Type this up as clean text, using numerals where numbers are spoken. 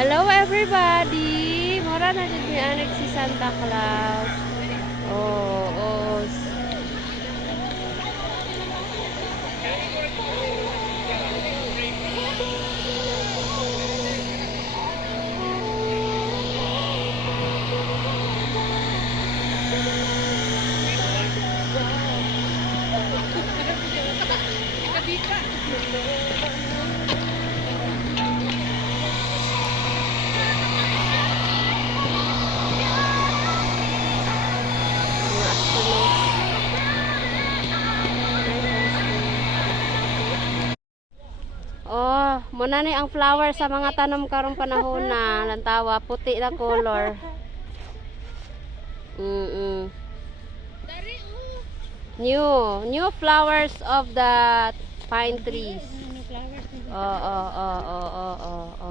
Hello everybody! Mura na dyan ni Anek si Santa Claus. Oh, oh. Oh, muna ni ang flower sa mga tanom karong panahon na lantawa puti na color. New flowers of the pine trees. Oh, oh, oh, oh, oh, oh,